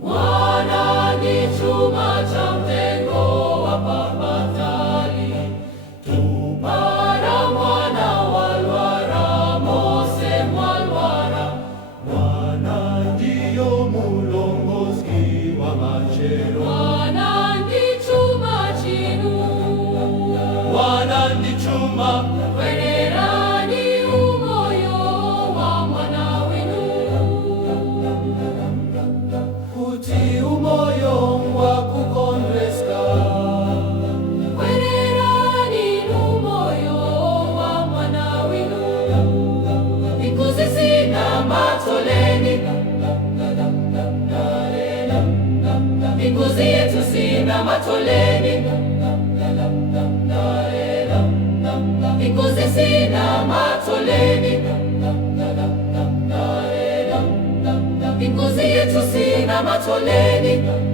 Bwana ni chuma cha mtengo wa pamatali, tupara mwana wa Lwara, Mose mwalwara. Bwana ndiyo mulongozi wa machero, Bwana ndi chuma chinu, Bwana ndi chuma wenerani umoyo wa mwana wenu, kuti umoyo wa kukondweska. wenerani umoyo wa mwana wenu. Mikuzi sina matoleni, mikuzi yetu sina matoleni, mikuzi sina matoleni, mikuzi yetu sina matoleni.